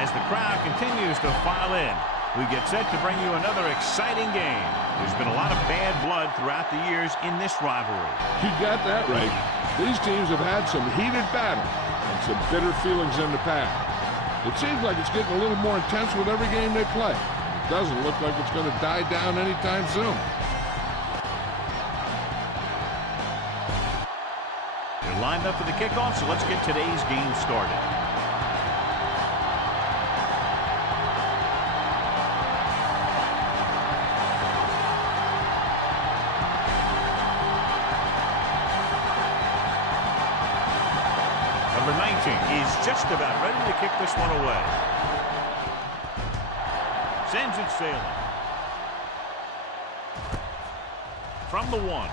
As the crowd continues to file in, we get set to bring you another exciting game. There's been a lot of bad blood throughout the years in this rivalry. You got that right. These teams have had some heated battles and some bitter feelings in the past. It seems like it's getting a little more intense with every game they play. It doesn't look like it's going to die down anytime soon. They're lined up for the kickoff, so let's get today's game started. Number 19 is just about ready to kick this one away. Sends it sailing. From the 1.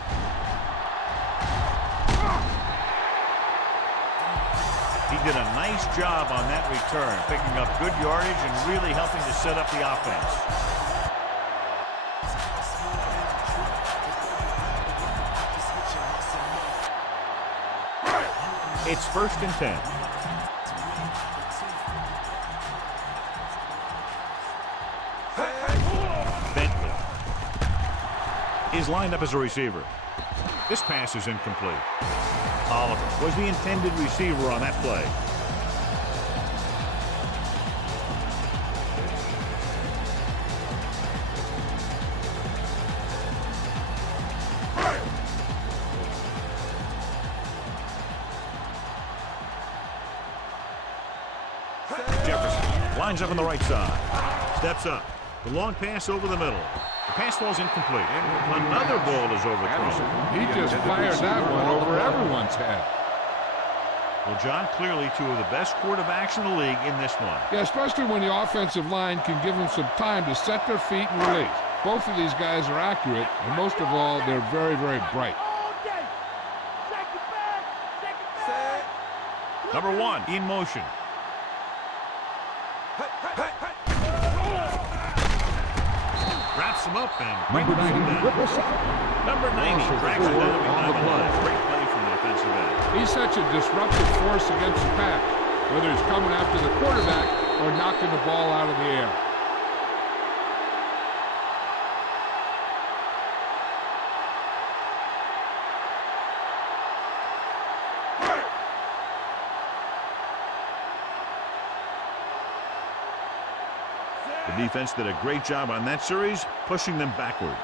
He did a nice job on that return, picking up good yardage and really helping to set up the offense. It's 1st and 10. Bentley is lined up as a receiver. This pass is incomplete. Oliver was the intended receiver on that play. Jefferson lines up on the right side. Steps up. The long pass over the middle. The pass falls incomplete. Another ball is overthrown. He just fired that one over everyone's head. Well, John, clearly two of the best quarterbacks in the league in this one. Yeah, especially when the offensive line can give them some time to set their feet and release. Both of these guys are accurate, and most of all, they're very, very bright. Number 1 in motion. Wraps him up and Number 90, Number 90 tracks it down behind the line. Great play from the defensive end. He's such a disruptive force against the pass, whether he's coming after the quarterback or knocking the ball out of the air. The defense did a great job on that series, pushing them backward.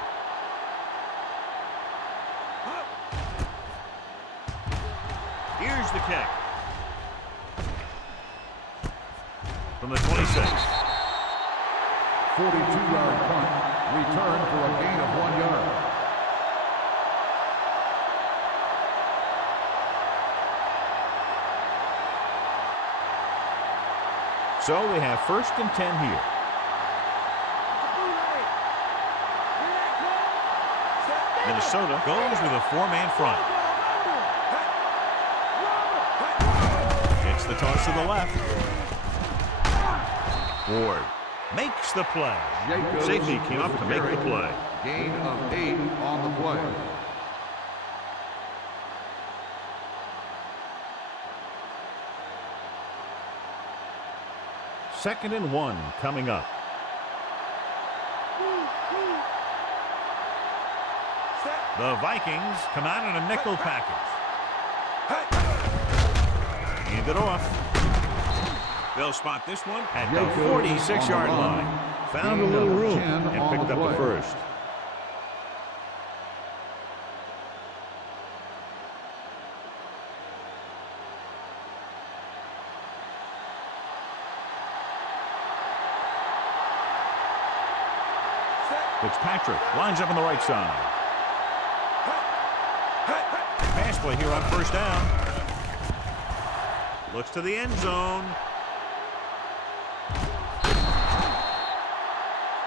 Here's the kick. From the 26. 42-yard punt, return for a gain of 1 yard. So we have 1st and 10 here. Minnesota goes with a 4-man front. Gets the toss to the left. Ward makes the play. Safety came up to make the play. Gain of 8 on the play. Second and 1 coming up. The Vikings come out in a nickel package. Hand it off. They'll spot this one at the 46-yard line. Found a little room and picked up the first. Fitzpatrick lines up on the right side. Pass play here on 1st down. Looks to the end zone.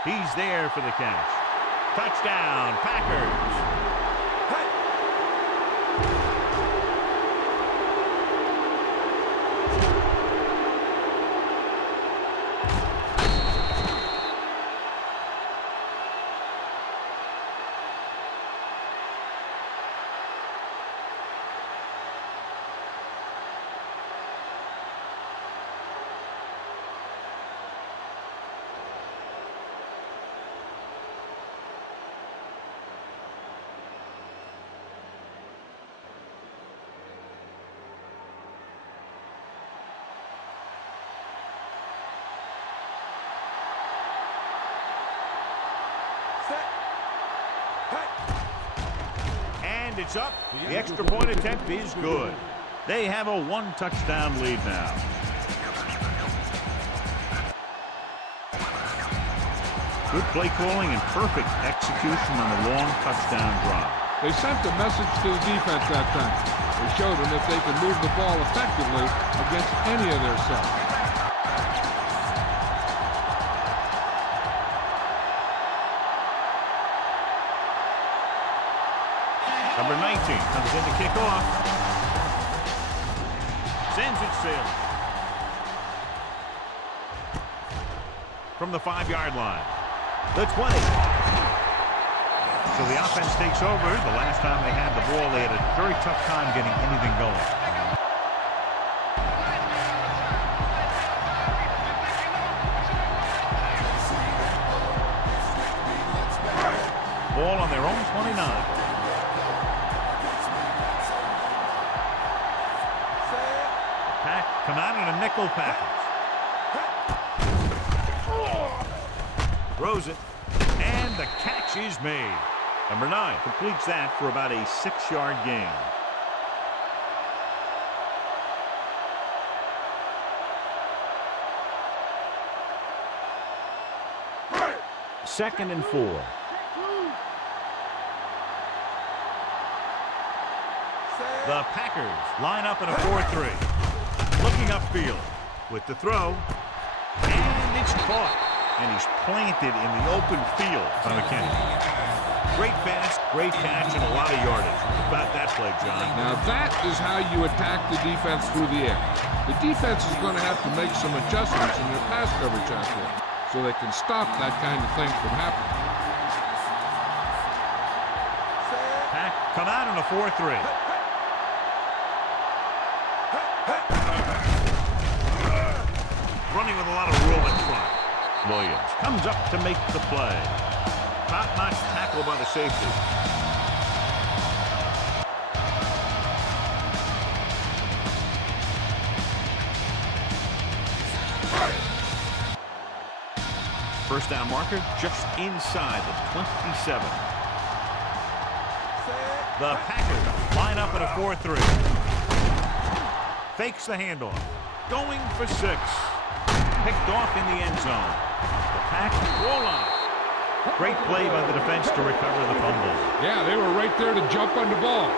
He's there for the catch. Touchdown, Packers. And it's up. The extra point attempt is good. They have a 1-touchdown lead now. Good play calling and perfect execution on the long touchdown drive. They sent a message to the defense that time. They showed them that they could move the ball effectively against any of their sets. Number 19 comes in to kick off. Sends it sailing. From the 5-yard line. The 20. So the offense takes over. The last time they had the ball, they had a very tough time getting anything going. Ball on their own 29. Pack come out in a nickel package. Throws it, and the catch is made. Number 9 completes that for about a 6-yard gain. Second and 4. The Packers line up in a 4-3. Looking upfield with the throw, and it's caught. And he's planted in the open field by McKinney. Great pass, great catch, and a lot of yardage. About that play, John. Now that is how you attack the defense through the air. The defense is going to have to make some adjustments in their pass coverage out there so they can stop that kind of thing from happening. Pack come out in a 4-3. Running with a lot of room in front. Williams comes up to make the play. Top-notch tackle by the safety. First down marker just inside the 27. The Packers line up in a 4-3. Fakes the handoff. Going for 6. Picked off in the end zone. The Pack roll on it. Great play by the defense to recover the fumble. Yeah, they were right there to jump on the ball.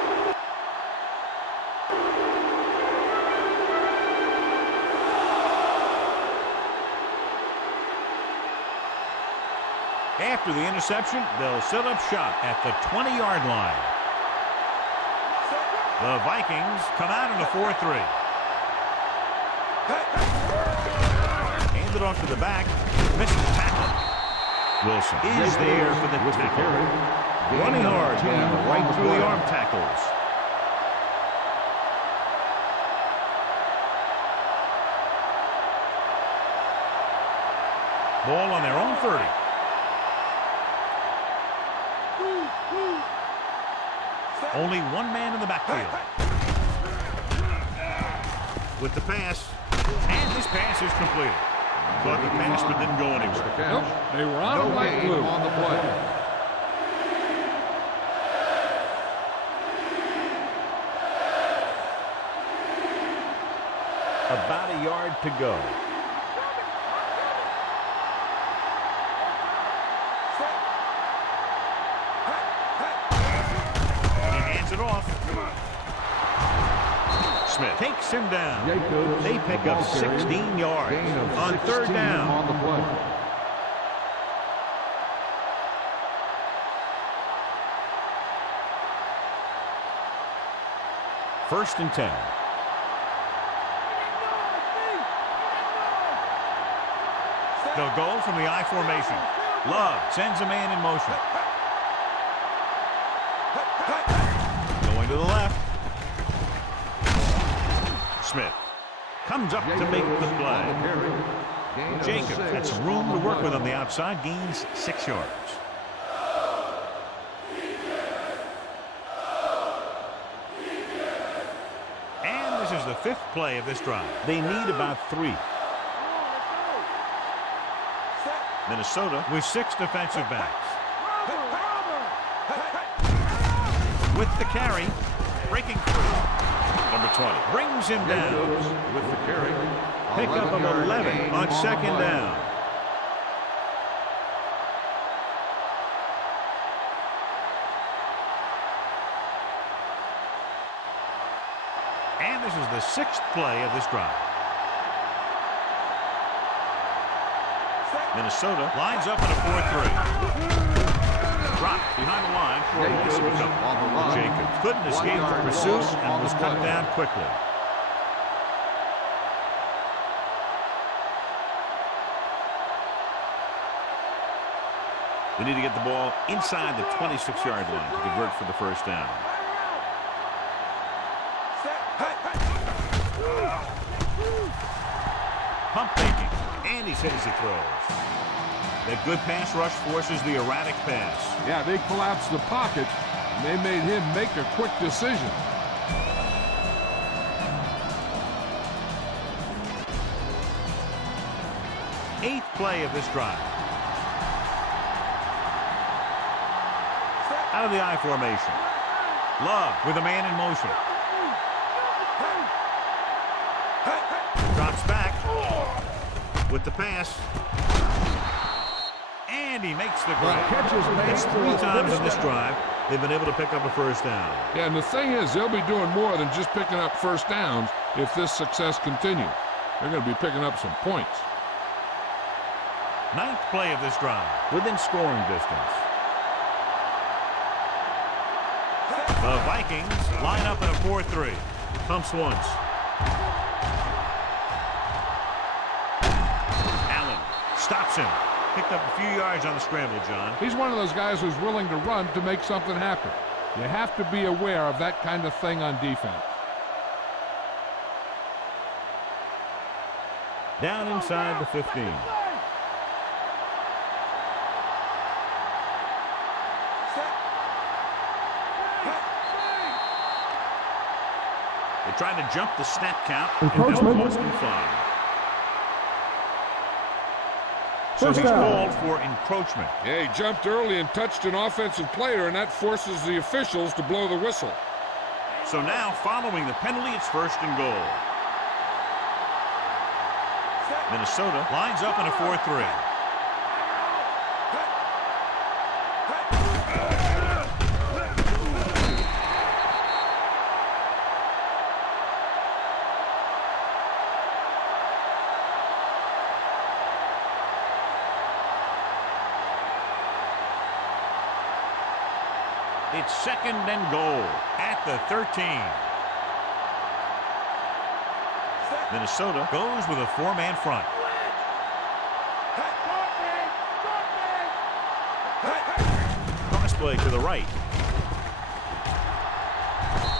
After the interception, they'll set up shop at the 20-yard line. The Vikings come out in a 4-3. Handed off to the back. Missing the tackle. Wilson is there for the tackle. Running hard, going right through the arm tackles. Ball on their own 30. Only one man in the backfield. With the pass, and this pass is completed. But the pass but didn't go anywhere. Nope, they were on the right move on the play. About a yard to go. It off. Smith takes him down. They pick up 16 yards on third down. On the play. First and 10. They'll go from the I formation. Love sends a man in motion. To the left. Smith comes up to make the play. Jacob had some room to work with on the outside, gains 6 yards. And this is the 5th play of this drive. They need about 3. Minnesota with 6 defensive backs. with the carry. Breaking free. Number 20 brings him down. Jacobs with the carry. Pickup of 11 on second down. And this is the 6th play of this drive. Minnesota lines up in a 4-3. Dropped behind the line for a loss of a couple. Jacobs couldn't escape the pursuit and was cut down quickly. They need to get the ball inside the 26-yard line to convert for the first down. Pump faking, and he says he throws. That good pass rush forces the erratic pass. Yeah, they collapsed the pocket, and they made him make a quick decision. Eighth play of this drive. Out of the I formation. Love with a man in motion. Drops back with the pass. And he makes the grab. It's 3 times in this drive they've been able to pick up a first down. Yeah, and the thing is, they'll be doing more than just picking up first downs if this success continues. They're going to be picking up some points. 9th play of this drive, within scoring distance. The Vikings line up in a 4-3. Pumps once. Allen stops him. Picked up a few yards on the scramble, John. He's one of those guys who's willing to run to make something happen. You have to be aware of that kind of thing on defense. Down inside the 15. They tried to jump the snap count and no Boston flag. So he's called for encroachment. Yeah, he jumped early and touched an offensive player, and that forces the officials to blow the whistle. So now, following the penalty, it's 1st and goal. Minnesota lines up in a 4-3. It's 2nd and goal at the 13. Minnesota goes with a 4-man front. Crossplay to the right.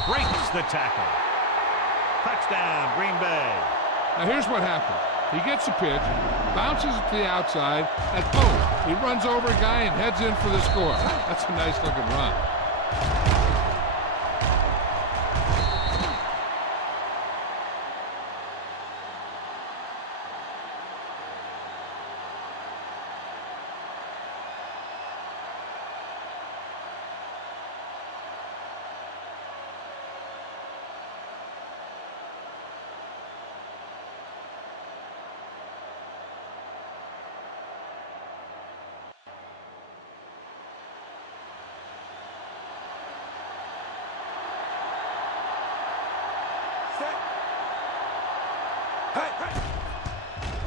Breaks the tackle. Touchdown, Green Bay. Now here's what happens. He gets a pitch, bounces it to the outside, and boom, he runs over a guy and heads in for the score. That's a nice looking run.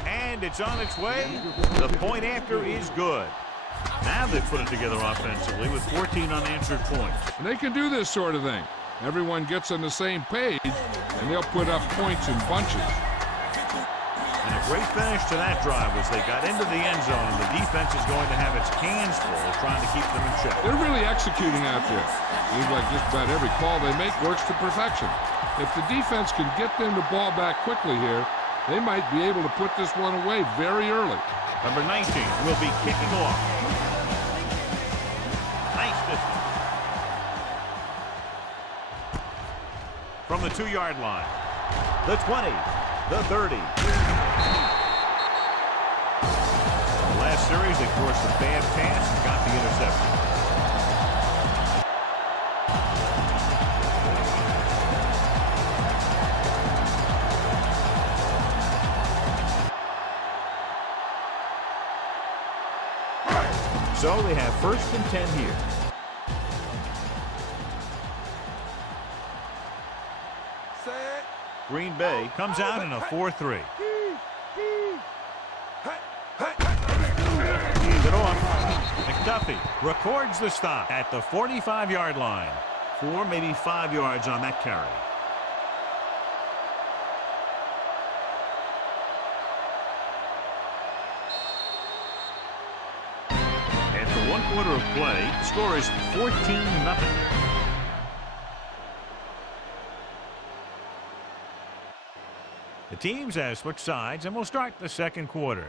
And it's on its way. The point after is good. Now they've put it together offensively with 14 unanswered points. And they can do this sort of thing. Everyone gets on the same page, and they'll put up points in bunches. And a great finish to that drive as they got into the end zone, and the defense is going to have its hands full trying to keep them in check. They're really executing out there. Seems like just about every call they make works to perfection. If the defense can get them the ball back quickly here, they might be able to put this one away very early. Number 19 will be kicking off. Nice distance. From the 2-yard line. The 20. The 30. The last series, they forced a bad pass and got the interception. So they have 1st and 10 here. Green Bay comes out in a 4-3. Ease it off. McDuffie records the stop at the 45-yard line. 4, maybe 5 yards on that carry. After 1 quarter of play, the score is 14-0. The teams have switched sides, and we'll start the 2nd quarter.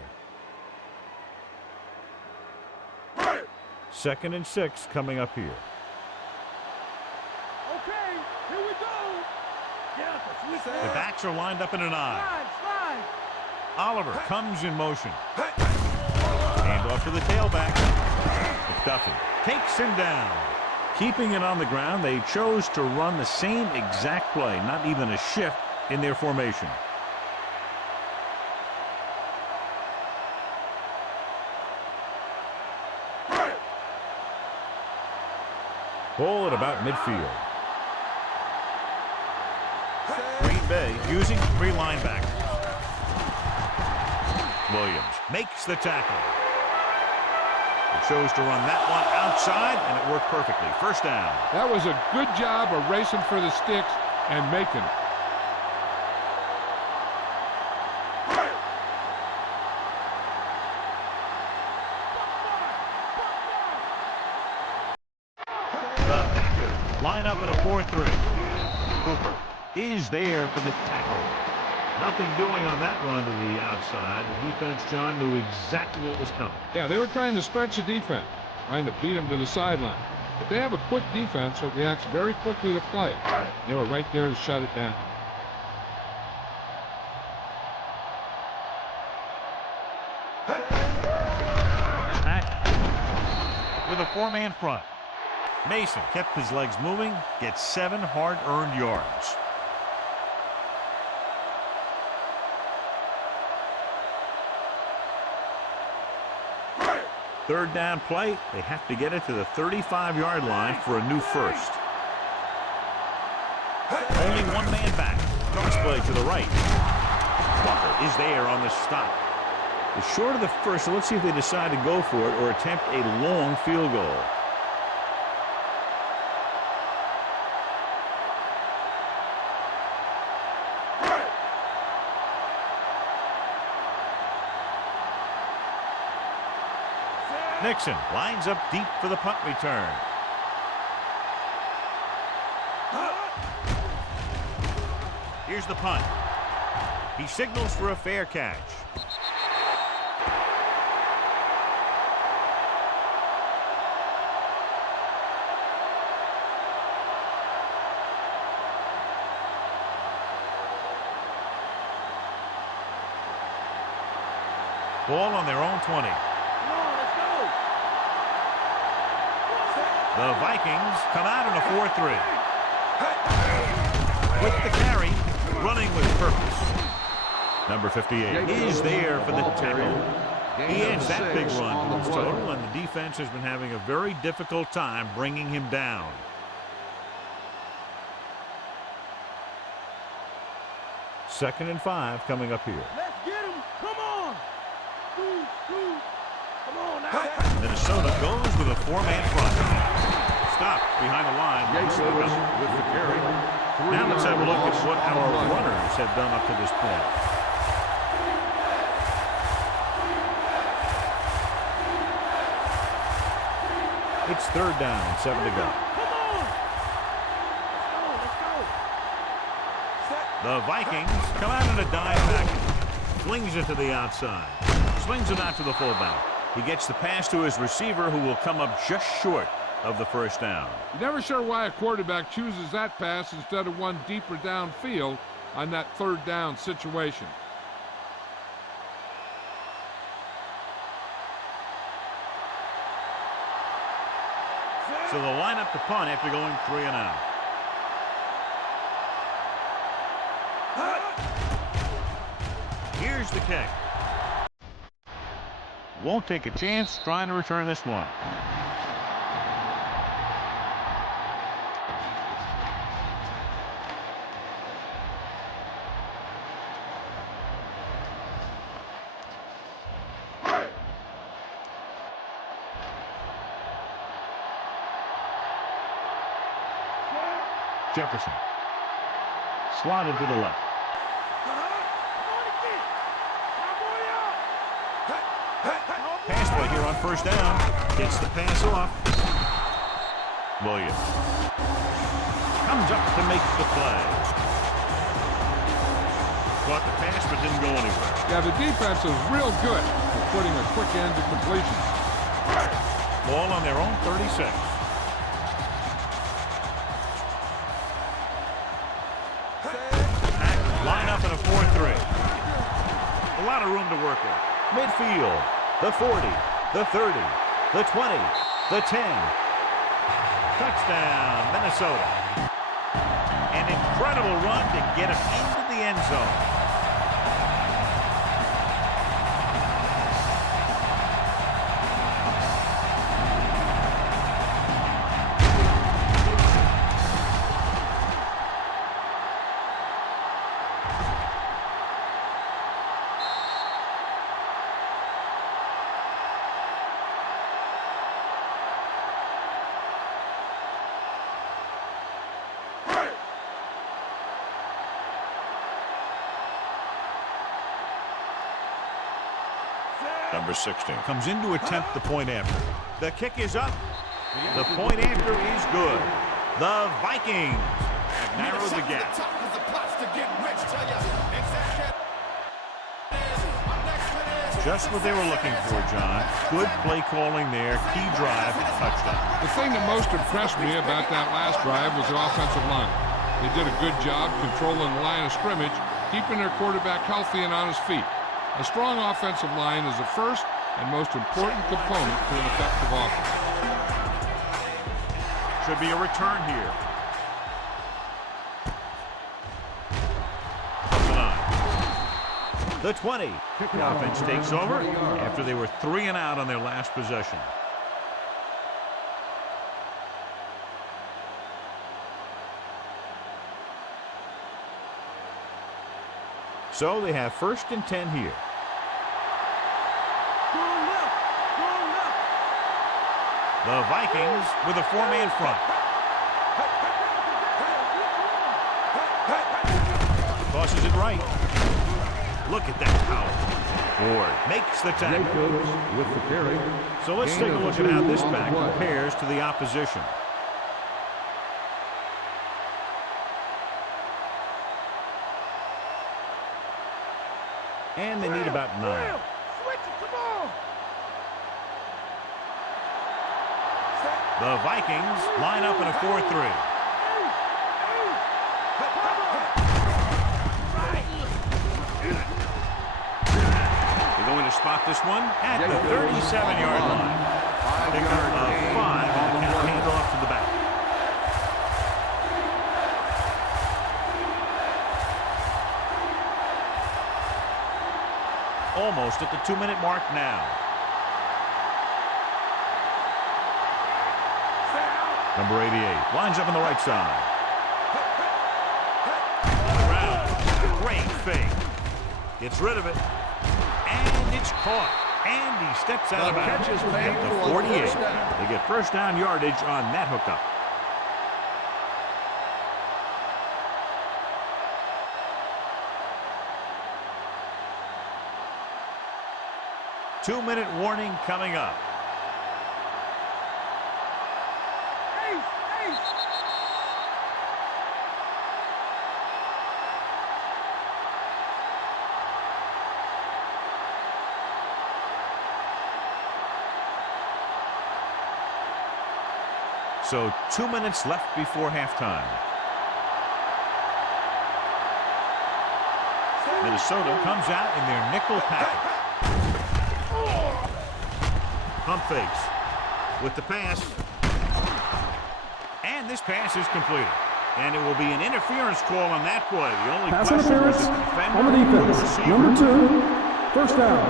2nd and 6 coming up here. Okay, here we go. The backs are lined up in an I. Oliver comes in motion. Hand off to the tailback. McDuffie takes him down. Keeping it on the ground, they chose to run the same exact play, not even a shift in their formation. Ball at about midfield. Green Bay using 3 linebackers. Williams makes the tackle. It chose to run that one outside, and it worked perfectly. 1st down. That was a good job of racing for the sticks and making it. Line up in a 4-3. Cooper is there for the tackle. Nothing doing on that run to the outside. The defense, John, knew exactly what was coming. Yeah, they were trying to stretch the defense, trying to beat them to the sideline. But they have a quick defense that reacts very quickly to play. They were right there to shut it down. With a 4-man front. Mason kept his legs moving, gets 7 hard-earned yards. Third down play, they have to get it to the 35-yard line for a new 1st. Only 1 man back. Cross play to the right. Walker is there on the stop. It's short of the 1st, so let's see if they decide to go for it or attempt a long field goal. Nixon lines up deep for the punt return. Here's the punt. He signals for a fair catch. Ball on their own 20. The Vikings come out in a 4-3. With the carry, running with purpose. Number 58 is there for the tackle. He adds that big run to his total, and the defense has been having a very difficult time bringing him down. Second and 5 coming up here. Let's get him. Come on. Come on now. Minnesota goes with a 4-man front. Stop behind the line. Minnesota with the carry. Now let's have a look at what our runners have done up to this point. It's 3rd down and 7 to go. The Vikings come out in a dive package. Flings it to the outside. Swings it out to the fullback. He gets the pass to his receiver, who will come up just short of the 1st down. You're never sure why a quarterback chooses that pass instead of one deeper downfield on that 3rd down situation. So they'll line up the punt after going 3 and out. Here's the kick. won't take a chance trying to return this one. Jefferson. Slotted to the left. Pass play here on first down. Gets the pass off. Williams comes up to make the play. Caught the pass but didn't go anywhere. Yeah, the defense is real good at putting a quick end to completion. Ball on their own 36. Line up in a 4-3. A lot of room to work with. Midfield, the 40, the 30, the 20, the 10. Touchdown, Minnesota. An incredible run to get him into the end zone. Number 16 comes in to attempt the point after. The kick is up. The point after is good. The Vikings have narrowed the gap. Just what they were looking for, John. Good play calling there. Key drive, touchdown. The thing that most impressed me about that last drive was the offensive line. They did a good job controlling the line of scrimmage, keeping their quarterback healthy and on his feet. A strong offensive line is the first and most important component to an effective offense. Should be a return here. The 20. The offense takes over after they were 3 and out on their last possession. So they have 1st and 10 here. The Vikings with a 4-man front. Tosses it right. Look at that power. Ward makes the tackle. Jacobs with the carry. So let's take a look at how this back compares to the opposition. And they need about 9. The Vikings line up in a 4-3. They're going to spot this one at the 37-yard line. Pick up of 5 and the count hand off to the back. Almost at the 2-minute mark now. Number 88 lines up on the right side. Around. Great fake. Gets rid of it. And it's caught. And he steps out of bounds at the 48. They get first down yardage on that hookup. Two-minute warning coming up. So 2 minutes left before halftime. Minnesota comes out in their nickel package. Pump fakes with the pass. And this pass is completed. And it will be an interference call on that play. The only Pass question interference is the defender on the or the defense. receiver. Number 2, first down.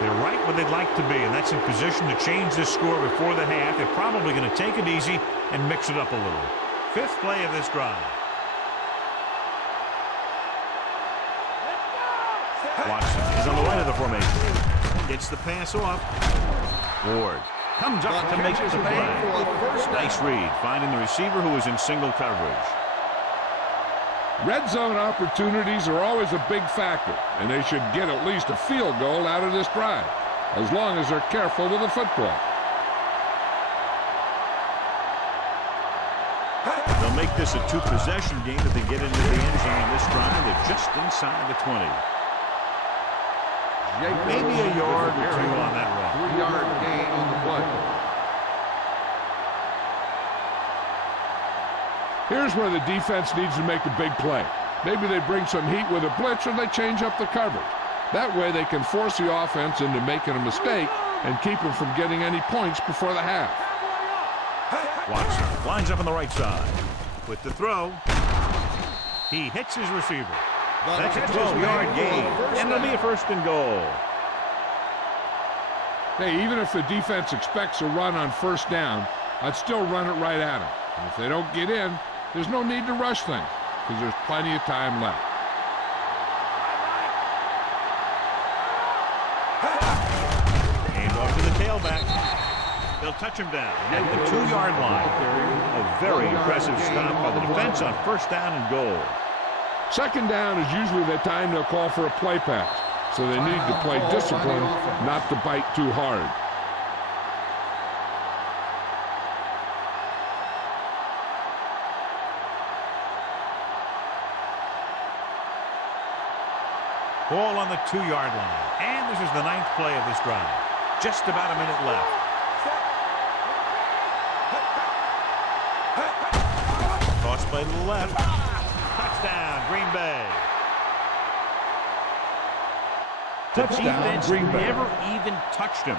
They're right where they'd like to be, and that's in position to change this score before the half. They're probably going to take it easy and mix it up a little. Fifth play of this drive. Watson is on the right of the formation. Gets the pass off. Ward comes up to make the play. Nice read, finding the receiver who is in single coverage. Red zone opportunities are always a big factor, and they should get at least a field goal out of this drive, as long as they're careful with the football. They'll make this a two-possession game if they get into the end zone in this drive. They're just inside the 20. Maybe a yard or two on that run. 3-yard gain on the play. Here's where the defense needs to make a big play. Maybe they bring some heat with a blitz, or they change up the coverage. That way they can force the offense into making a mistake and keep them from getting any points before the half. Watson lines up on the right side. With the throw, he hits his receiver. That's a 12-yard gain, and it'll be a first and goal. Hey, even if the defense expects a run on first down, I'd still run it right at them. And if they don't get in, there's no need to rush things, because there's plenty of time left. Hand off to the tailback. They'll touch him down at the 2-yard line. A very impressive stop by the defense on first down and goal. Second down is usually the time they'll call for a play pass, so they need to play discipline, not to bite too hard. Ball on the 2-yard line. And this is the 9th play of this drive. Just about a minute left. Toss play to the left. Touchdown, Green Bay. The defense never even touched him.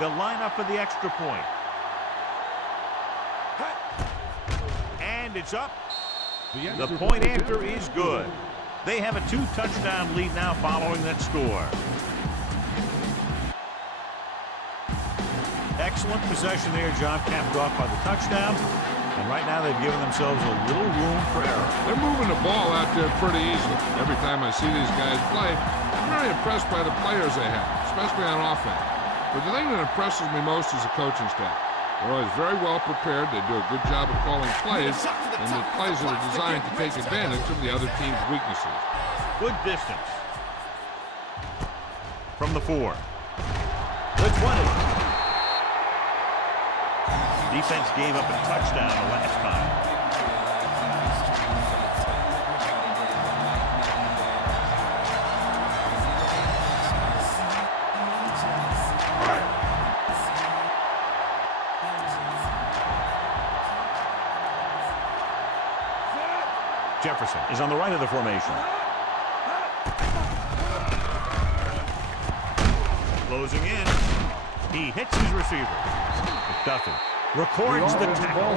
They'll line up for the extra point. And it's up. The point after is good. They have a 2-touchdown lead now following that score. Excellent possession there, John, capped off by the touchdown. And right now they've given themselves a little room for error. They're moving the ball out there pretty easily. Every time I see these guys play, I'm very impressed by the players they have, especially on offense. But the thing that impresses me most is the coaching staff. They're always very well prepared. They do a good job of calling plays, and the plays that are designed to take advantage of the other team's weaknesses. Good distance. From the 4. The 20. Defense gave up a touchdown the last time. Jefferson is on the right of the formation. Closing in. He hits his receiver. McDuffie records the tackle.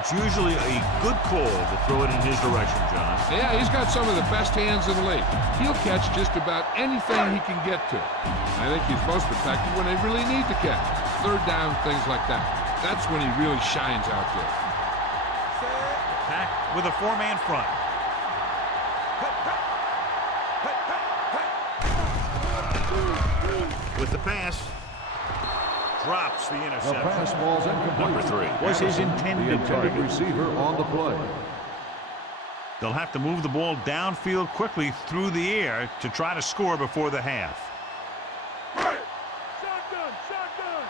It's usually a good call to throw it in his direction, John. Yeah, he's got some of the best hands in the league. He'll catch just about anything he can get to. I think he's most effective when they really need to catch. Third down, things like that. That's when he really shines out there. With a 4-man front. With the pass, drops the interception. The pass ball's incomplete. Number 3 was his intended target. Receiver on the play. They'll have to move the ball downfield quickly through the air to try to score before the half. Shotgun, shotgun.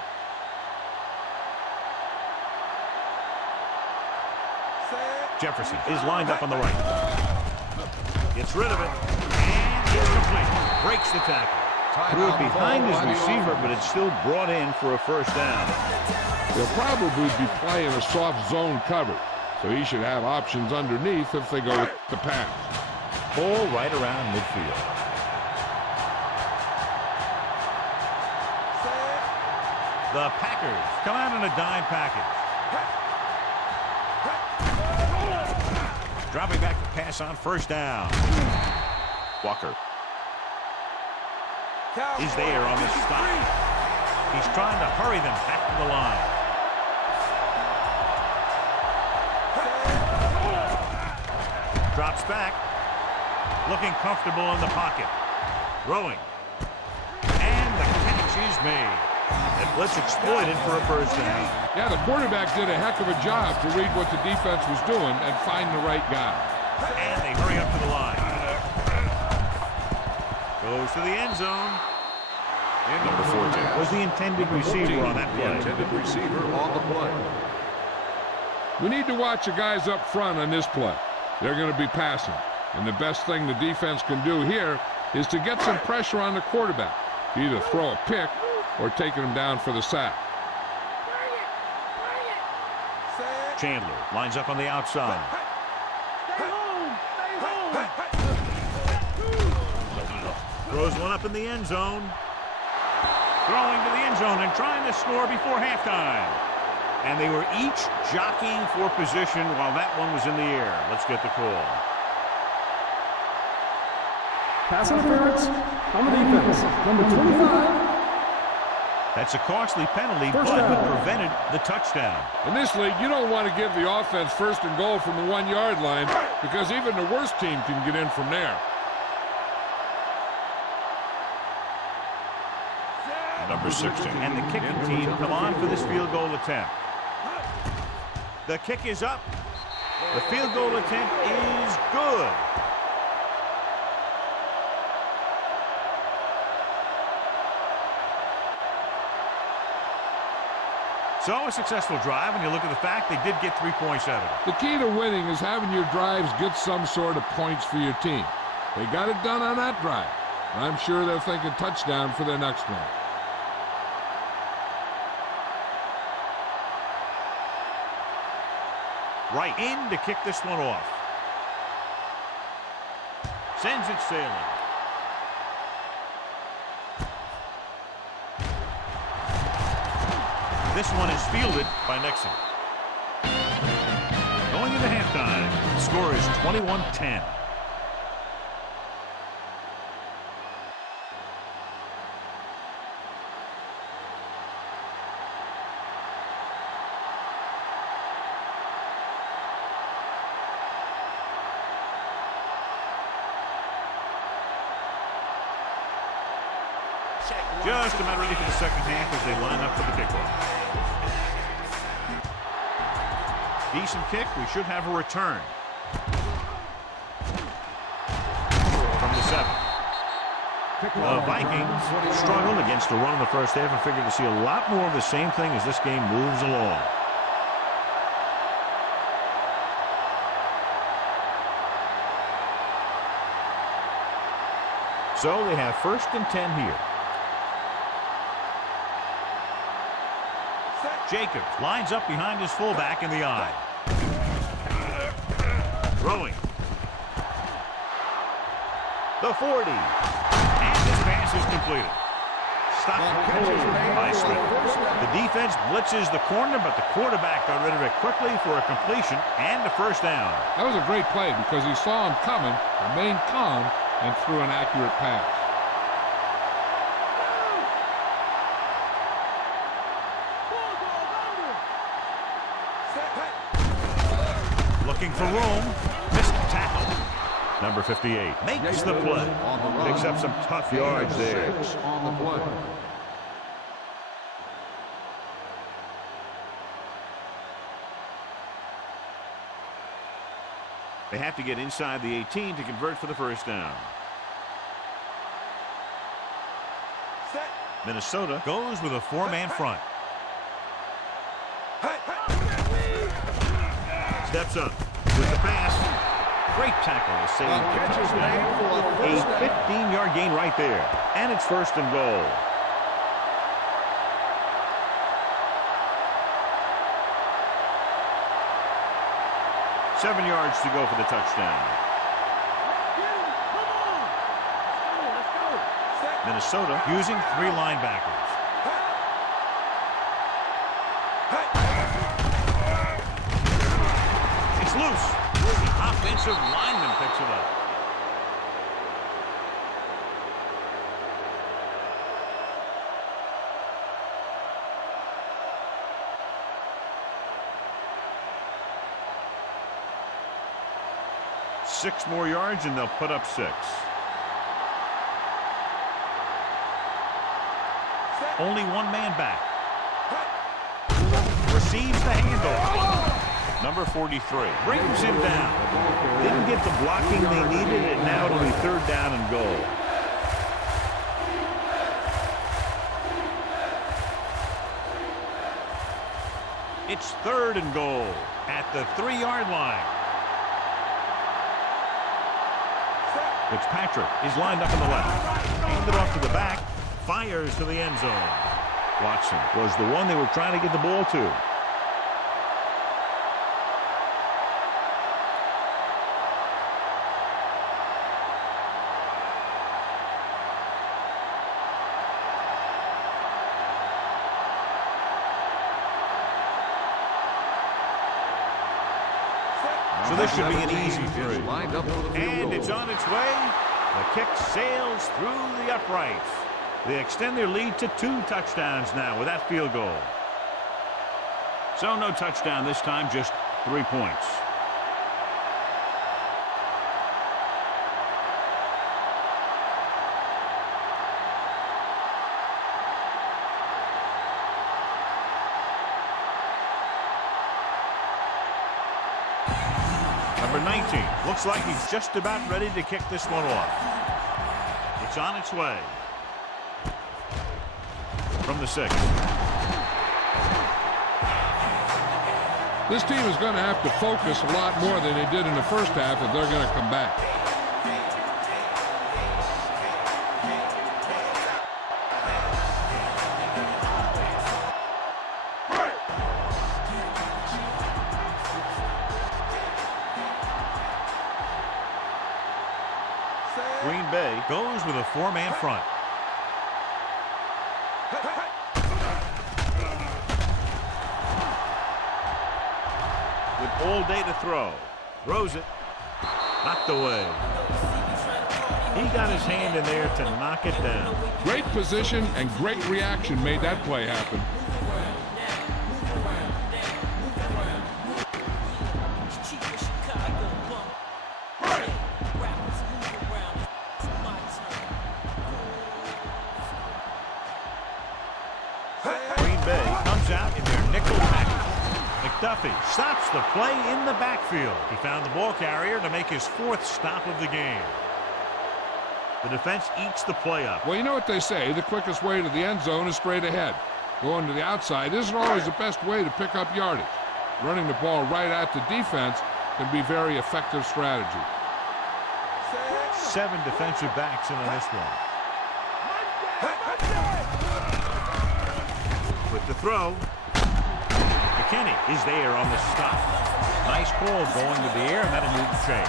Jefferson is lined up on the right. Gets rid of it. And It's complete. Breaks the tackle. Threw it behind his receiver, but it's still brought in for a first down. They'll probably be playing a soft zone coverage, so he should have options underneath if they go with the pass. Ball right around midfield. The Packers come out in a dime package. Dropping back to pass on first down. Walker. He's there on the stop. He's trying to hurry them back to the line. Drops back. Looking comfortable in the pocket. Throwing. And the catch is made. And blitz exploited for a first down. Yeah, the quarterback did a heck of a job to read what the defense was doing and find the right guy. And they hurry up to the line. Goes to the end zone. Number 14 was the intended receiver on that play. Intended receiver on the play. We need to watch the guys up front on this play. They're going to be passing. And the best thing the defense can do here is to get some pressure on the quarterback. Either throw a pick or taking him down for the sack. Chandler lines up on the outside. Stay home. Throws one up in the end zone. Throwing to the end zone and trying to score before halftime. And they were each jockeying for position while that one was in the air. Let's get the call. Pass interference on the defense. Number 25. That's a costly penalty, First but down. it prevented the touchdown. In this league, you don't want to give the offense first and goal from the 1-yard line because even the worst team can get in from there. Number 16. And the kicking team come on for this field goal attempt. The kick is up. The field goal attempt is good. So a successful drive when you look at the fact they did get 3 points out of it. The key to winning is having your drives get some sort of points for your team. They got it done on that drive. And I'm sure they're thinking touchdown for their next one. Right in to kick this one off. Sends it sailing. This one is fielded by Nixon. Going into halftime, the score is 21-10. Just about ready for the second half as they line up for the kickoff. Decent kick. We should have a return. From the 7. The Vikings struggled against the run in the first half and figured to see a lot more of the same thing as this game moves along. So they have 1st and 10 here. Jacobs lines up behind his fullback in the eye. Throwing. The 40. And this pass is completed. Stopped by Smith. The defense blitzes the corner, but the quarterback got rid of it quickly for a completion and a first down. That was a great play because he saw him coming, remained calm, and threw an accurate pass. Looking for room. Missed tackle. Number 58 makes the play. Picks up some tough yards there. On the play. They have to get inside the 18 to convert for the first down. Minnesota goes with a 4-man front. Steps up with the pass. Great tackle to save the touchdown. A 15-yard gain right there. And it's 1st and goal. Seven yards to go for the touchdown. Minnesota using 3 linebackers. It's loose. The offensive lineman picks it up. Six more yards and they'll put up 6. Only one man back. Receives the handoff. Number 43 brings him down. Didn't get the blocking they needed, and now it'll be 3rd down and goal. It's 3rd and goal at the 3-yard line. Fitzpatrick is lined up on the left. Handed off to the back. Fires to the end zone. Watson was the one they were trying to get the ball to. So this should be an easy 3. And it's on its way. The kick sails through the uprights. They extend their lead to 2 touchdowns now with that field goal. So no touchdown this time, just 3 points. Number 19 looks like he's just about ready to kick this one off. It's on its way. From the 6. This team is going to have to focus a lot more than they did in the first half if they're going to come back. Green Bay goes with a 4-man front. With all day to throw. Throws it. Knocked away. He got his hand in there to knock it down. Great position and great reaction made that play happen. Green Bay comes out in their nickel package. McDuffie stops the play in the backfield. He found the ball carrier to make his 4th stop of the game. The defense eats the play up. Well, you know what they say, the quickest way to the end zone is straight ahead. Going to the outside isn't always the best way to pick up yardage. Running the ball right at the defense can be very effective strategy. 7 defensive backs in on this one. With the throw. McKinney is there on the stop. Nice call going to the air, and that'll move the chain.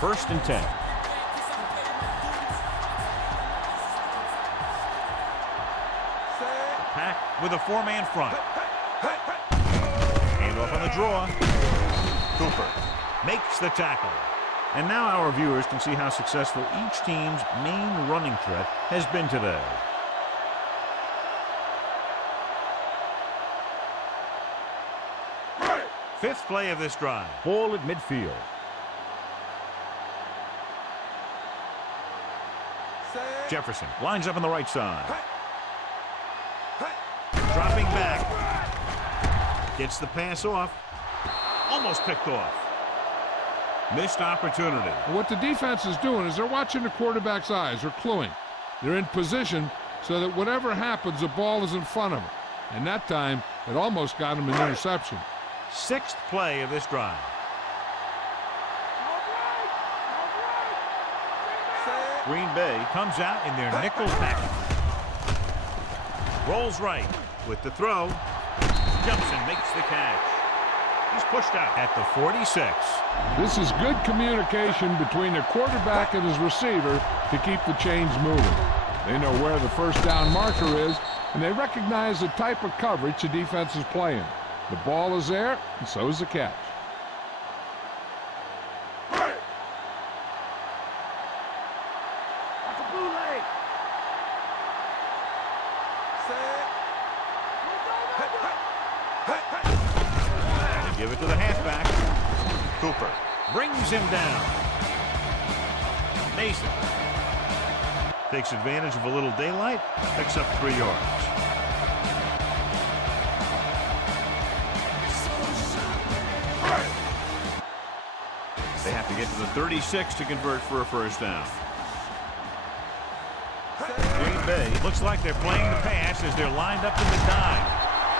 First and 10. Pack with a 4-man front. Hand off on the draw. Cooper makes the tackle. And now our viewers can see how successful each team's main running threat has been today. Fifth play of this drive. Ball at midfield. Jefferson lines up on the right side. Dropping back. Gets the pass off. Almost picked off. Missed opportunity. What the defense is doing is they're watching the quarterback's eyes. They're cluing. They're in position so that whatever happens, the ball is in front of them. And that time, it almost got him an interception. Sixth play of this drive. Green Bay comes out in their nickel package. Rolls right with the throw. Jumps and makes the catch. He's pushed out at the 46. This is good communication between the quarterback and his receiver to keep the chains moving. They know where the first down marker is, and they recognize the type of coverage the defense is playing. The ball is there, and so is the catch. Give it to the halfback. Cooper brings him down. Mason takes advantage of a little daylight, picks up 3 yards. They have to get to the 36 to convert for a first down. Green Bay looks like they're playing the pass as they're lined up in the dive.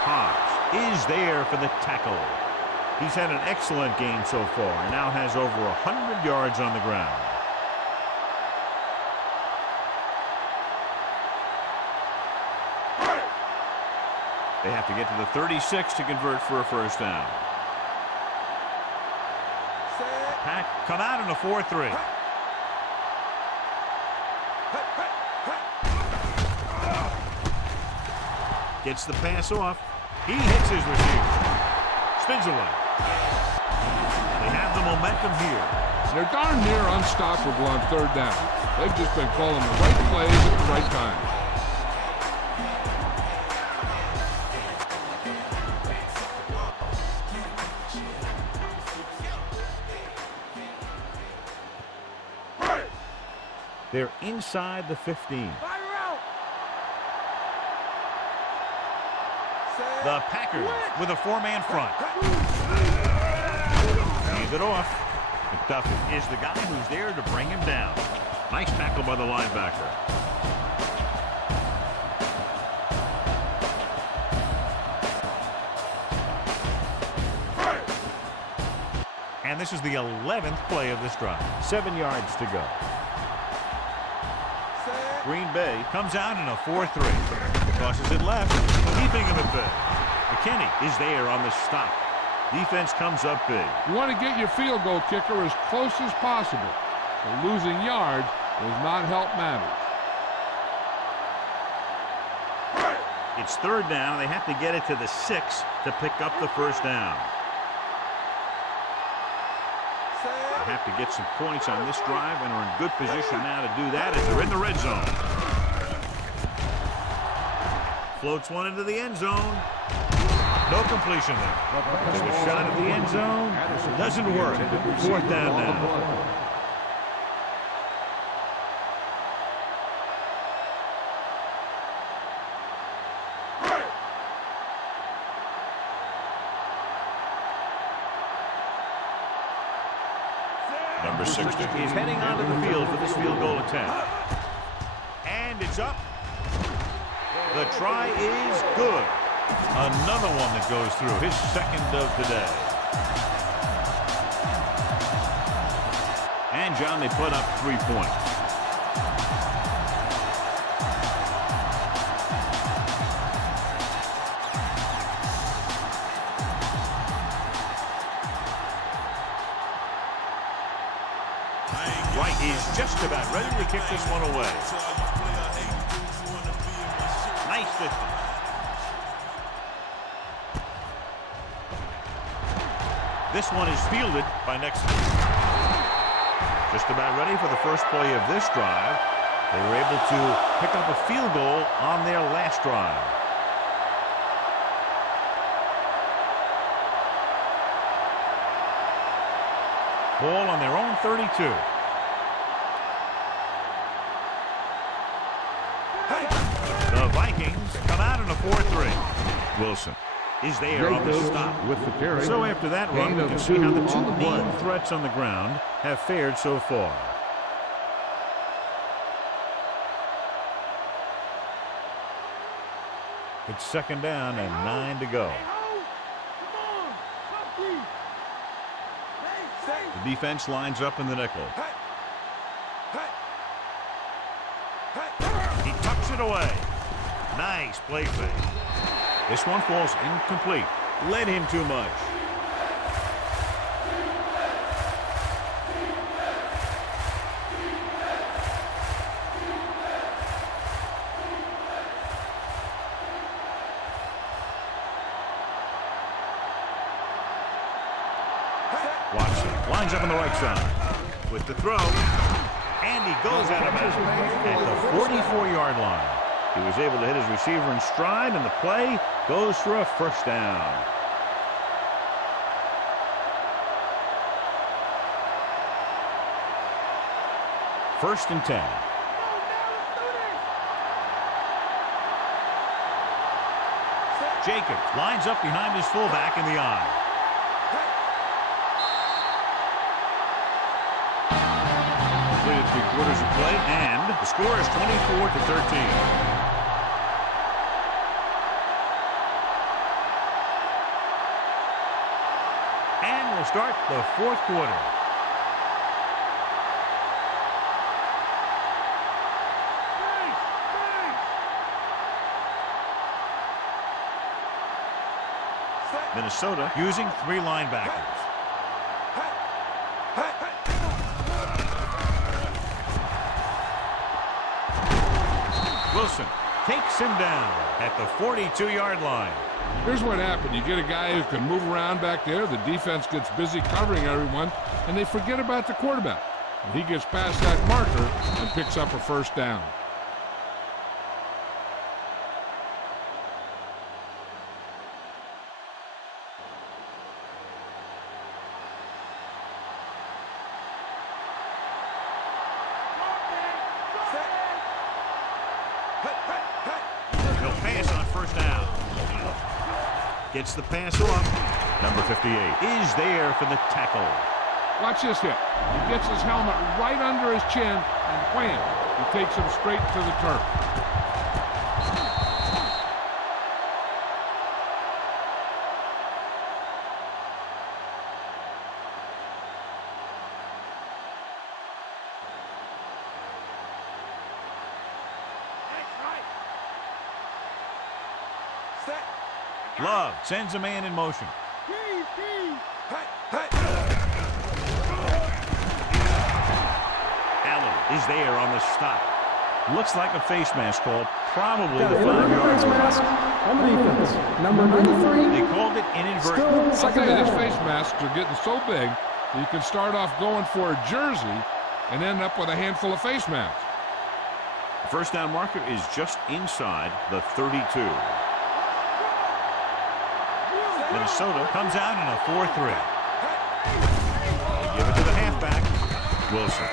Hobbs is there for the tackle. He's had an excellent game so far and now has over 100 yards on the ground. They have to get to the 36 to convert for a first down. Pack come out in a 4-3. Gets the pass off. He hits his receiver. Spins away. They have the momentum here. They're darn near unstoppable on third down. They've just been calling the right plays at the right time. They're inside the 15. The Packers with a 4-man front. Hand it off. McDuffie is the guy who's there to bring him down. Nice tackle by the linebacker. And this is the 11th play of this drive. 7 yards to go. Green Bay comes out in a 4-3. Crosses it left, keeping him at bay. McKinney is there on the stop. Defense comes up big. You want to get your field goal kicker as close as possible. So losing yards does not help matters. It's third down. They have to get it to the 6 to pick up the first down. They have to get some points on this drive and are in good position now to do that as they're in the red zone. Floats one into the end zone. No completion there. There's a shot at the end zone. Doesn't work. Fourth down now. Number 60. He's heading onto the field for this field goal attempt. And it's up. The try is good. Another one that goes through, his second of the day. And, John, they put up 3 points. Wright is just about ready to kick this one away. Nice distance. This one is fielded by Nixon. Just about ready for the first play of this drive. They were able to pick up a field goal on their last drive. Ball on their own 32. The Vikings come out in a 4-3. Wilson is there on the stop with the carry. So after that run, we can see how the two main threats on the ground have fared so far. It's second down and 9 to go. The defense lines up in the nickel. He tucks it away. Nice play fake. This one falls incomplete. Led him too much. Watson lines up on the right side with the throw, and he goes out of bounds at the 44-yard line. He was able to hit his receiver in stride, and the play goes for a first down. First and 10. Jacobs lines up behind his fullback in the eye. Completed 3/4 of play, and the score is 24-13. And we'll start the fourth quarter. Minnesota using 3 linebackers. Wilson takes him down at the 42-yard line. Here's what happened. You get a guy who can move around back there. The defense gets busy covering everyone, and they forget about the quarterback. And he gets past that marker and picks up a first down. He'll pass on first down. Gets the pass off. Number 58 is there for the tackle. Watch this hit. He gets his helmet right under his chin, and wham, he takes him straight to the turf. Love sends a man in motion. Allen is there on the stop. Looks like a face mask call, probably the 5-yard Face line. mask on the defense. Number 93. They called it inadvertent. Still I'll second tell you, these down. face masks are getting so big that you can start off going for a jersey and end up with a handful of face masks. The first down marker is just inside the 32. Minnesota comes out in a 4-3. They give it to the halfback. Wilson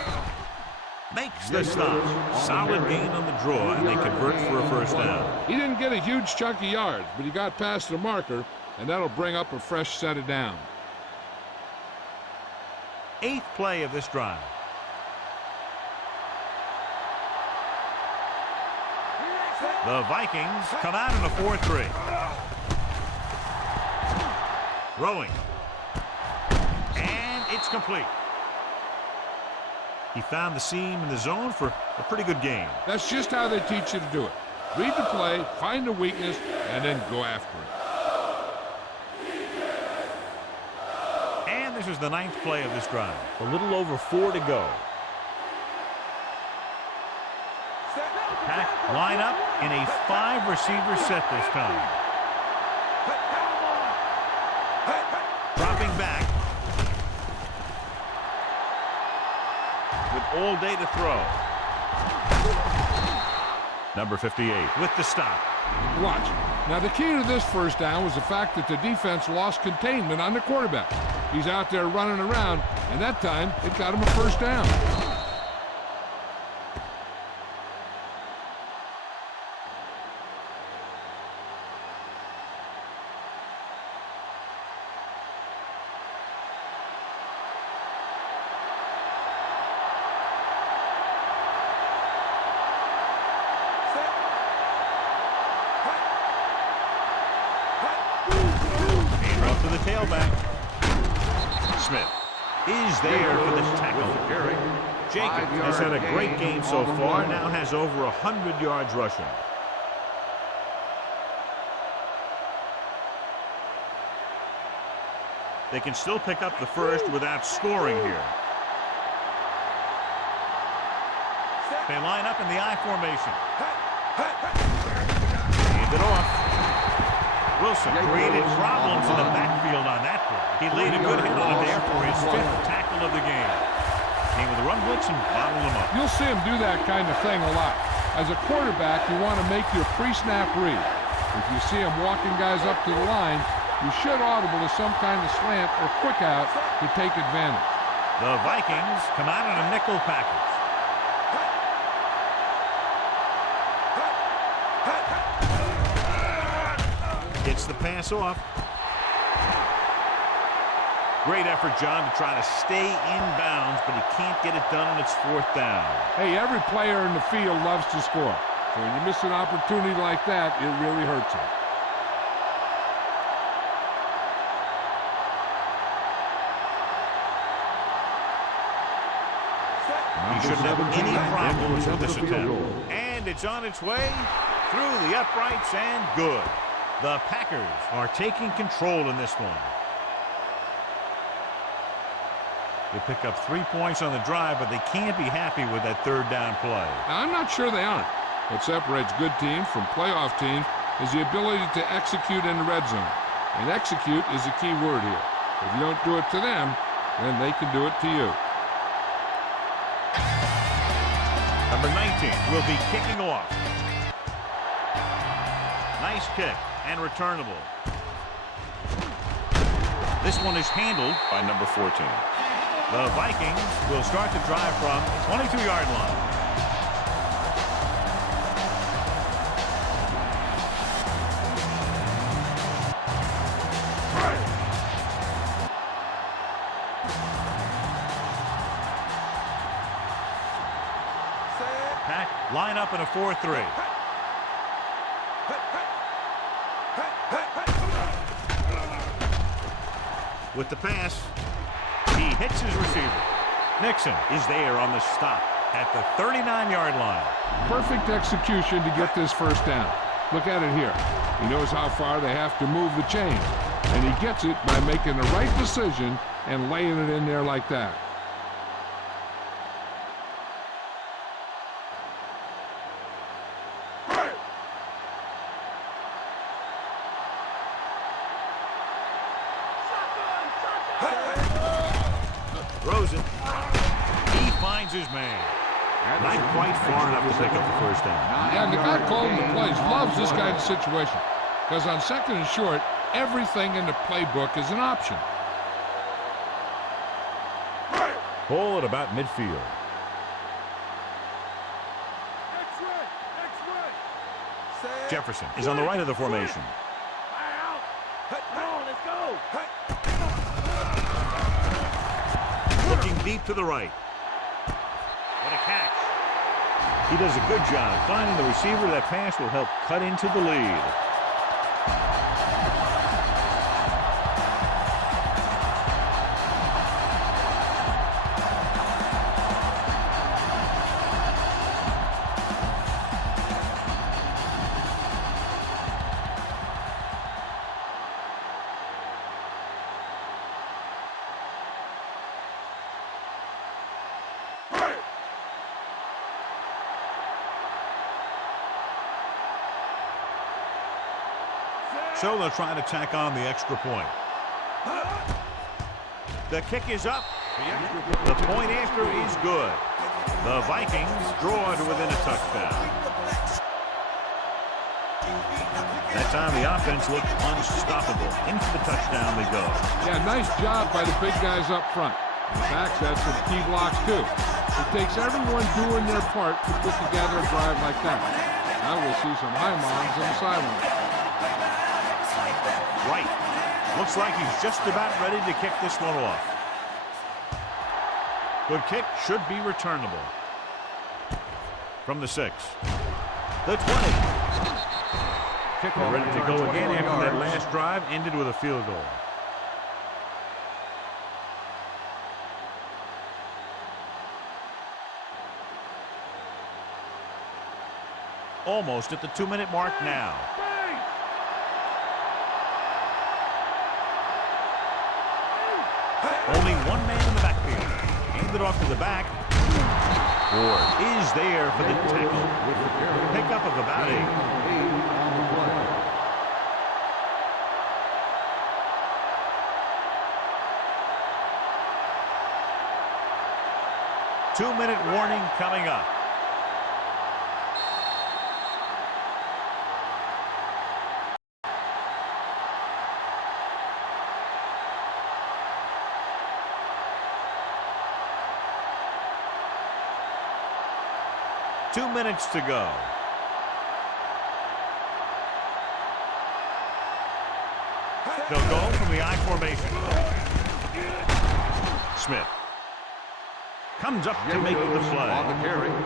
makes the stop. Solid gain on the draw, and they convert for a first down. He didn't get a huge chunk of yards, but he got past the marker, and that'll bring up a fresh set of downs. 8th play of this drive. The Vikings come out in a 4-3. Throwing. And it's complete. He found the seam in the zone for a pretty good game. That's just how they teach you to do it. Read the play, find the weakness, and then go after it. And this is the 9th play of this drive. A little over 4 to go. The Pack line up in a 5-receiver set this time. Dropping back. With all day to throw. Number 58 with the stop. Watch. Now, the key to this first down was the fact that the defense lost containment on the quarterback. He's out there running around, and that time it got him a first down. the tailback. Smith is there for the tackle. Jacob has had a great game so far, now has over 100 yards rushing. They can still pick up the first without scoring here. They line up in the I formation. Hand it off. Wilson created problems in the backfield on that play. He laid a good hit on it there for his 5th tackle of the game. Came with a run blitz and bottled him up. You'll see him do that kind of thing a lot. As a quarterback, you want to make your pre-snap read. If you see him walking guys up to the line, you should audible to some kind of slant or quick out to take advantage. The Vikings come out on a nickel package. Gets the pass off. Great effort, John, to try to stay in bounds, but he can't get it done, and it's 4th down. Hey, every player in the field loves to score. So when you miss an opportunity like that, it really hurts him. He shouldn't have any problems with this attempt. And it's on its way through the uprights and good. The Packers are taking control in this one. They pick up 3 points on the drive, but they can't be happy with that 3rd down play. Now, I'm not sure they aren't. What separates good teams from playoff teams is the ability to execute in the red zone. And execute is a key word here. If you don't do it to them, then they can do it to you. Number 19 will be kicking off. Nice kick and returnable. This one is handled By number 14. The Vikings will start the drive from the 22-yard line. Pack line up in a 4-3. With the pass, he hits his receiver. Nixon is there on the stop at the 39-yard line. Perfect execution to get this 1st down. Look at it here. He knows how far they have to move the chain, and he gets it by making the right decision and laying it in there like that. Rosen, he finds his man. Not quite far enough to pick up the 1st down. Yeah, and the guy calling the plays loves this kind of situation, because on 2nd and short, everything in the playbook is an option. Ball at about midfield. Jefferson is on the right of the formation. Looking deep to the right. What a catch. He does a good job finding the receiver. That pass will help cut into the lead. So they'll try to tack on the extra point. The kick is up. The point after is good. The Vikings draw to within a touchdown. That time the offense looked unstoppable. Into the touchdown they go. Yeah, nice job by the big guys up front. The backs had some key blocks too. It takes everyone doing their part to put together a drive like that. Now we'll see some high moms on the sideline. Right. Looks like he's just about ready to kick this one off. Good kick, should be returnable. From the 6. The 20. Kickoff They're ready to go again after that yards. last drive ended with a field goal. Almost at the 2-minute mark now. Only one man in the backfield. Hand it off to the back. Ward is there for the tackle. Pickup of about 8. On the play. Two-minute warning coming up. Two minutes to go. They'll go from the I formation. Smith comes up to make the play.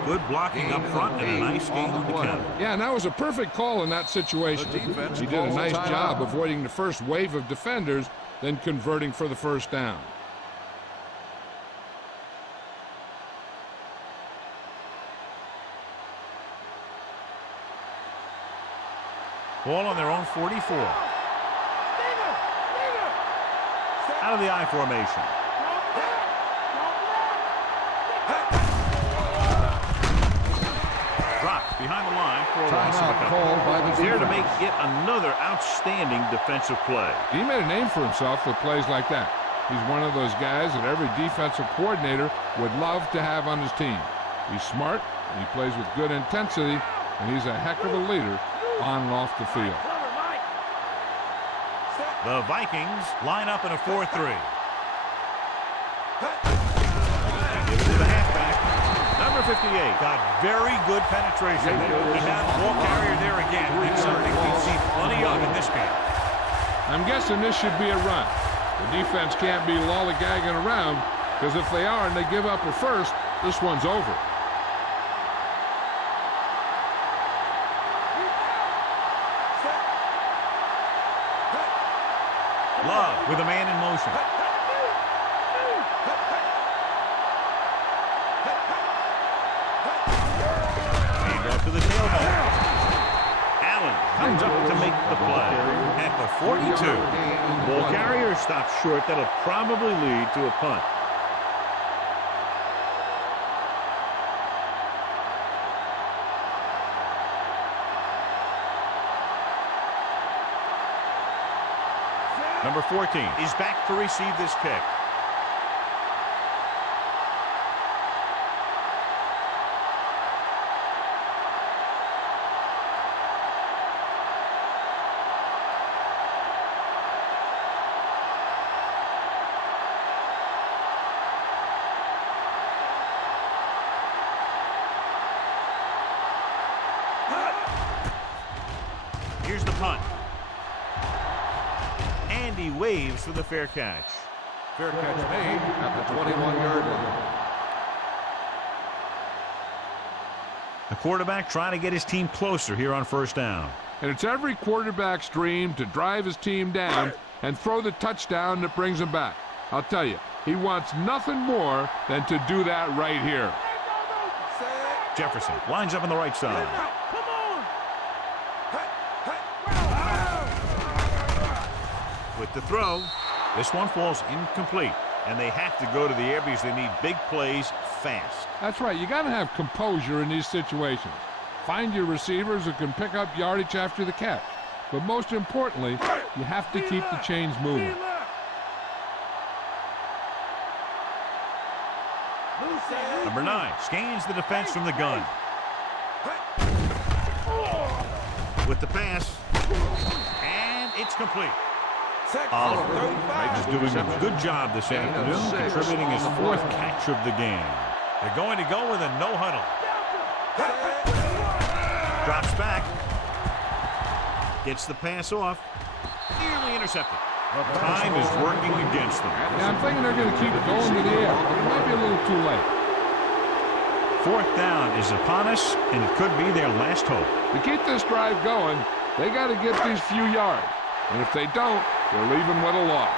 Good blocking up front and a nice gain on the count. Yeah, and that was a perfect call in that situation. He did a nice job avoiding the first wave of defenders, then converting for the first down. Ball on their own 44. Out of the I formation. Dropped behind the line for a loss of a couple. Called by the There to defense. make yet another outstanding defensive play. He made a name for himself with plays like that. He's one of those guys that every defensive coordinator would love to have on his team. He's smart, he plays with good intensity, and he's a heck of a leader on and off the field. The Vikings line up in a 4-3. Give it to the halfback. Number 58 got very good penetration. And now the ball carrier there again. It's something we see plenty of in this game. I'm guessing this should be a run. The defense can't be lollygagging around, because if they are and they give up a first, this one's over. Love with a man in motion. Hand off to the tailback. Allen comes up to make the play. At the 42. Ball carrier stops short. That'll probably lead to a punt. Number 14 is back to receive this kick. Here's the punt. And he waves for the fair catch. Fair catch made at the 21-yard line. The quarterback trying to get his team closer here on first down. And it's every quarterback's dream to drive his team down and throw the touchdown that brings him back. I'll tell you, he wants nothing more than to do that right here. Jefferson lines up on the right side. With the throw, this one falls incomplete, and they have to go to the air because they need big plays fast. That's right. You got to have composure in these situations. Find your receivers who can pick up yardage after the catch. But most importantly, you have to keep the chains moving. Number 9 scans the defense from the gun. With the pass, and it's complete. Oliver is doing a good job this afternoon, contributing his 4th catch of the game. They're going to go with a no huddle. Drops back. Gets the pass off. Nearly intercepted. Time is working against them. Yeah, I'm thinking they're going to keep it going to the air, but it might be a little too late. 4th down is upon us, and it could be their last hope. To keep this drive going, they got to get these few yards. And if they don't, they're leaving with a loss.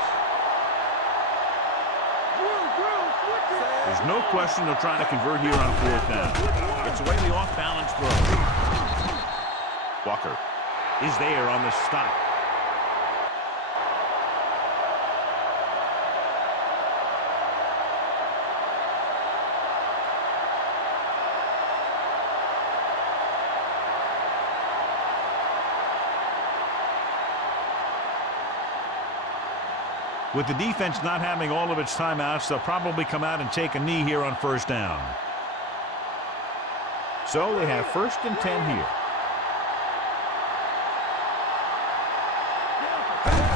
There's no question they're trying to convert here on 4th down. Gets away the off-balance throw. Walker. Is there on the stop. With the defense not having all of its timeouts, they'll probably come out and take a knee here on first down. So they have 1st and 10 here.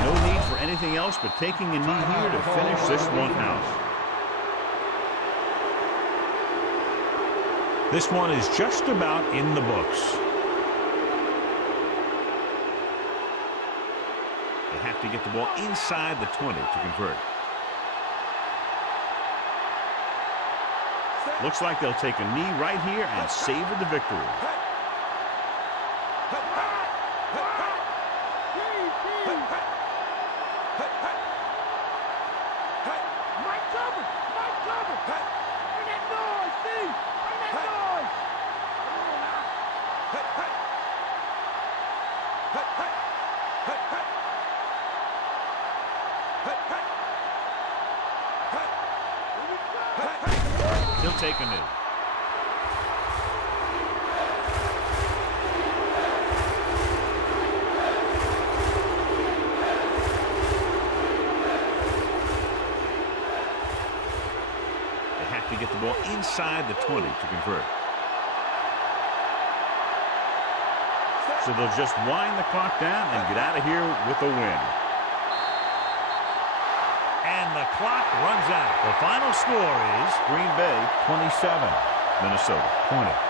No need for anything else but taking a knee here to finish this one out. This one is just about in the books. They have to get the ball inside the 20 to convert. Looks like they'll take a knee right here and savor the victory. He'll take a knee. They have to get the ball inside the 20 to convert. So they'll just wind the clock down and get out of here with a win. And the clock runs out. The final score is Green Bay 27, Minnesota 20.